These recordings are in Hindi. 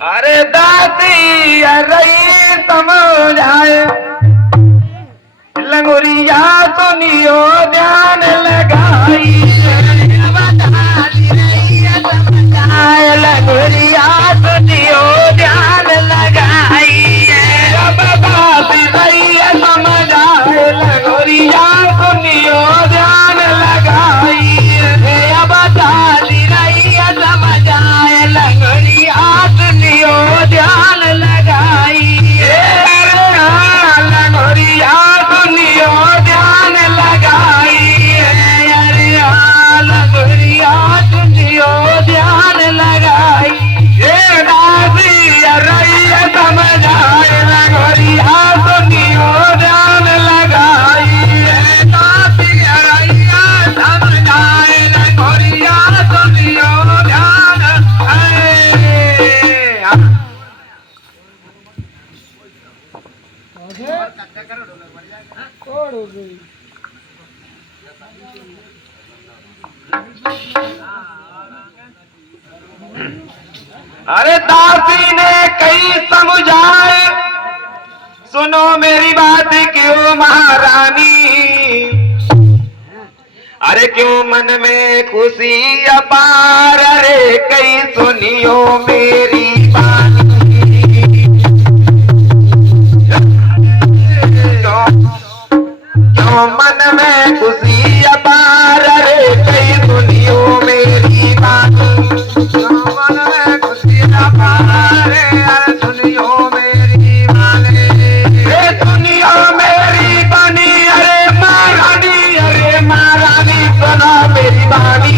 अरे दासी रही समझाए लंगोरिया सुनियो ध्यान लगाई लंगोरिया सुनियो ध्यान लगाई अब दासी रही समझाए लंगोरिया सुनियो ध्यान लगाई अब दासी रही समझाए लंगोरिया सुनियो ध्यान लगाई लंगोरिया सुनियो ध्यान लगाई अरे लंगोरिया सुनियो ध्यान लगाई ये दासी रही समझाए लंगोरिया सुनियो ध्यान लगाई दासी रही समझाए लंगोरिया सुनियो ध्यान अरे दासी ने कई समझाए सुनो मेरी बात क्यों महारानी अरे क्यों मन में खुशी अपार अरे कई सुनियो मेरी बात क्यों मन में खुशी अपार अरे कई सुनियो मेरी बात मन में खुशी अपार अरे सुनियो मेरी बानी सुनियो मेरी बानी अरे महारानी सुनो मेरी बानी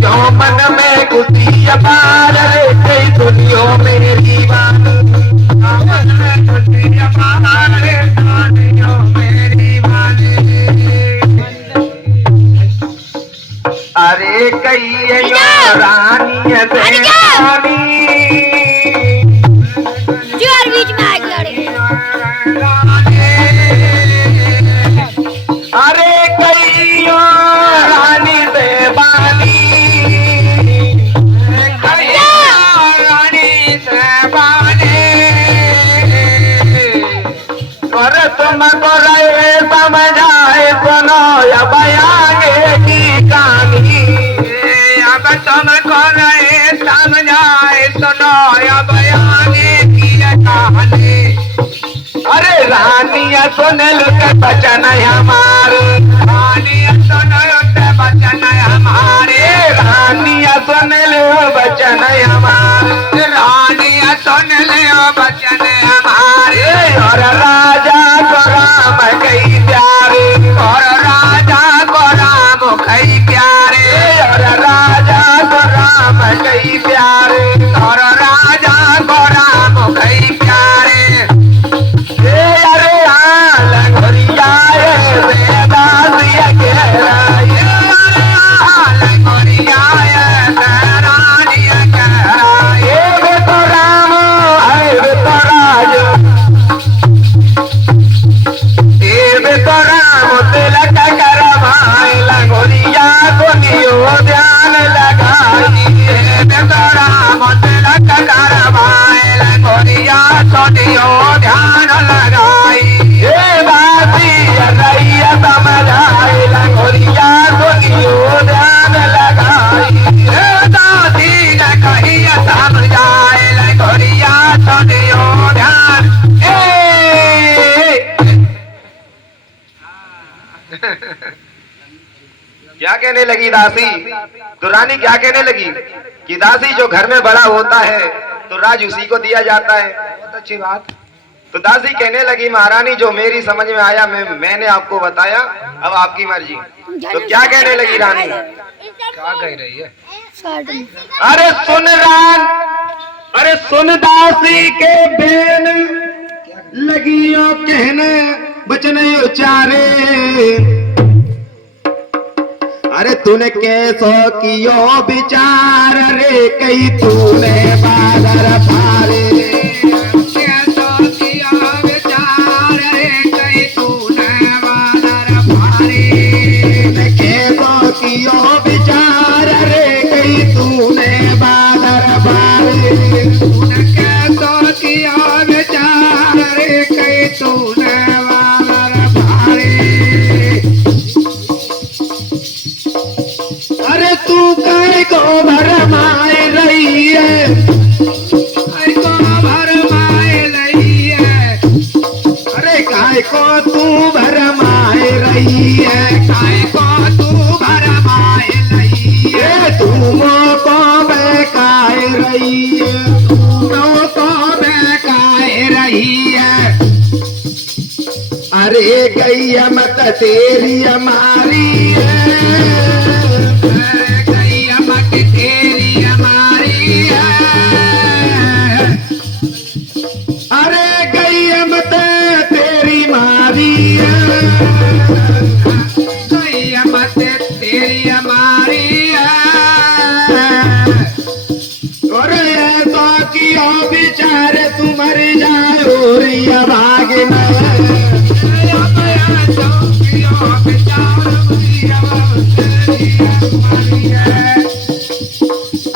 क्यों मन में खुशी अपार अरे कई सुनियो मेरी बानी मन में खुशी अपार अरे सुनियो मेरी बानी अरे कई रानी रानी बीच में आ गया अरे कई रानी देवानी रानी देवानी और तुमको रहे समझाए सुनो या बयागे की कहानी अब तुमको रहे समझाए सुनो या बयागे की कहानी अरे रानिया सुन लो के बचन हमारे रानिया सुन लो के बचन हमारे रानिया सुन लो बचन हमारे रानिया सुन लो बचन हमारे और राजा को राम कई प्यारे और राजा को राम कई प्यारे और राजा को राम कई प्यारे और राजा को राम कई प्यारे अरे लंगोरिया दासिया के लंगोरिया रानिया के तो राम है तो राज तो राम तिलक करवाए लंगोरिया सुनियो ध्यान लगाई तो राम तिलक करवाए लंगोरिया सुनियो ध्यान लगाई ये बाती रही समझाए लंगोरिया सुनियो ध्यान लगाई दादी ने कही समझाए लंगोरिया सुनियो ध्यान क्या कहने लगी दासी तो रानी क्या कहने लगी कि दासी जो घर में बड़ा होता है तो राज उसी को दिया जाता है बहुत अच्छी बात तो दासी कहने लगी महारानी जो मेरी समझ में आया मैंने आपको बताया अब आपकी मर्जी तो क्या कहने लगी रानी क्या कह रही है अरे सुन रान अरे सुन दासी के बेन लगियो कहने बचने उचारे अरे तूने कैसो कियो विचार रे कई तूने बादर पारे कैसो कियो विचार रे कई तूने बादर पारे कैसो कियो विचार रे कई तूने तू काय को भरमाए रही है, काय को भरमाए रही है, अरे काय को तू भरमाए रही है, काय को तू भरमाए रही है, तू मोको बहकाए रही है, तू मोको बहकाए रही है, अरे गैया मत तेरी हमारी है, अरे गैया मत तेरी हमारी है, अरे गैया मत तेरी मारी है, गैया मत तेरी हमारी है, और ऐसा किया विचार तू मर जाए और या भाग में,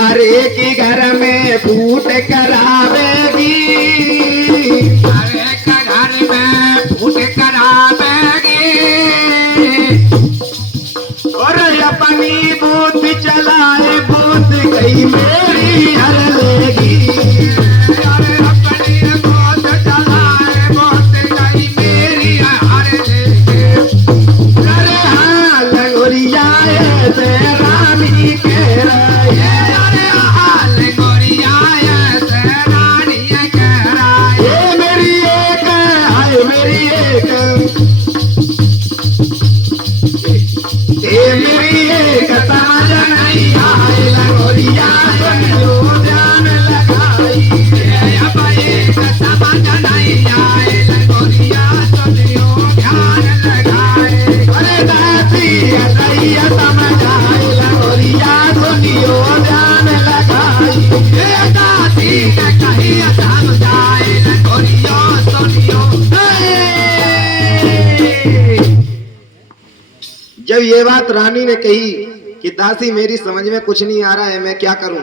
अरे की घर में फूट करावेगी, अरे का घर में फूट करावेगी, और अपनी बूथ चलाए बूथ गई मेरी हर लेगी, अरे अपनी बूथ चलाए बूथ गई मेरी हर लेगी, अरे हाँ लंगोरिया ऐसे रानी कह रही है, अरे हाँ लंगोरिया ऐसे रानी कह रही है, मेरी एक हाय मेरी एक, ये मेरी एक समझ नहीं आए लंगोरिया सुनियो ध्यान लगाई, अब एक समझ नहीं आए लंगोरिया सुनियो ध्यान लगाए, अरे दासी सैया समझ आए लंगोरिया सुनियो ध्यान लगाई, ये दासी कहीं समझ आए लंगोरिया सुनियो। जब ये बात रानी ने कही कि दासी मेरी समझ में कुछ नहीं आ रहा है, मैं क्या करूं,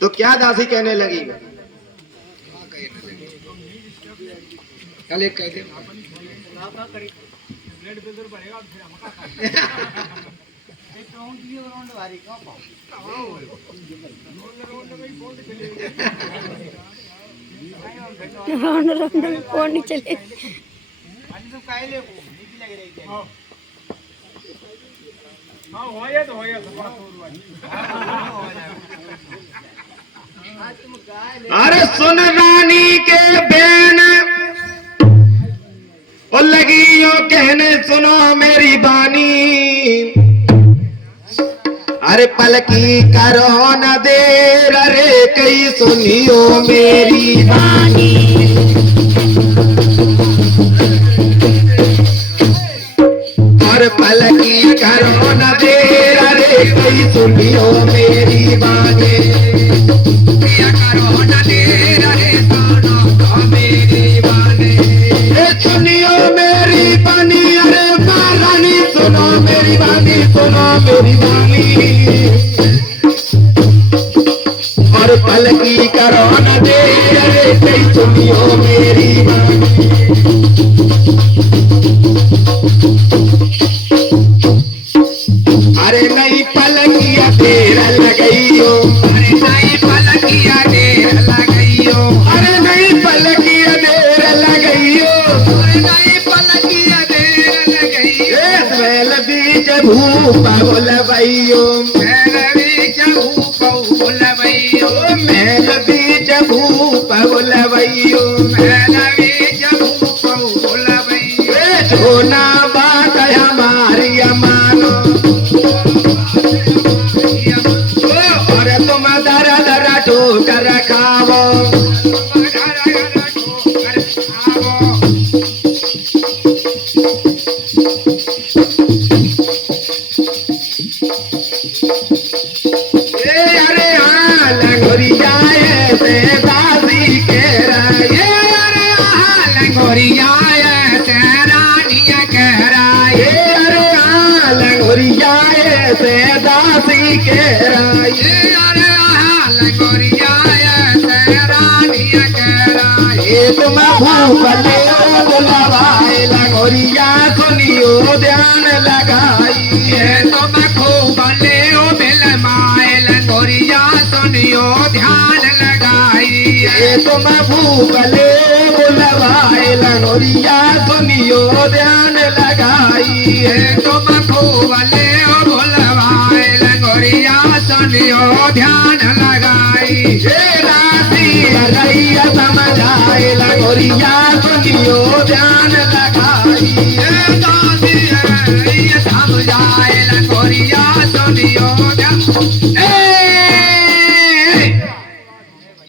तो क्या दासी कहने लगी, राउंड राउंड में कौन नहीं चले। अरे सुन रानी के बहन और लगी यो कहने सुनो मेरी बानी, अरे पलकी करो न देर, अरे कई सुनियो मेरी बानी, और पलकी करो न देर, अरे कई सुनियो मेरी बानी, करो न देर, अरे सुनो मेरी बानी, सुनियो मेरी बानी, अरे रानी सुनो मेरी बानी, सुनो मेरी बानी, और पलकी करो न दे, अरे कई सुनियो मेरी बानी, अरे नई पलकिया देर लगइयो, अरे नई पलकिया देर लगइयो, अरे नई पलकिया देर लगइयो, अरे नई पलकिया देर लगइयो, मैल बीच भूपा बोलबइयो, मैल बीच भूपा बोलबइयो, मैल बीच भूपा बोलबइयो, मैल बीच भूपा बोलबइयो, जो ना बात हमारी मानो, और तुम दर दर ठोकर खाओ, अरे हाँ लंगोरिया ऐसे दासी कह रही है, अरे हाँ लंगोरिया ऐसे रानी कह रही है, अरे हाँ लंगोरिया ऐसे दासी कह रही है, अरे हाँ लंगोरिया ऐसे रानी कह रही है, तुम भूपले बुलवाए लंगोरिया सुनियो ध्यान लगाई है, तुम भूपले तुम भूगले बुलवाए लंगोरिया सुनियो ध्यान लगाई है तुम भूगले बुलवाए लंगोरिया सुनियो ध्यान लगाई हे दासी रैया समझाए लंगोरिया सुनियो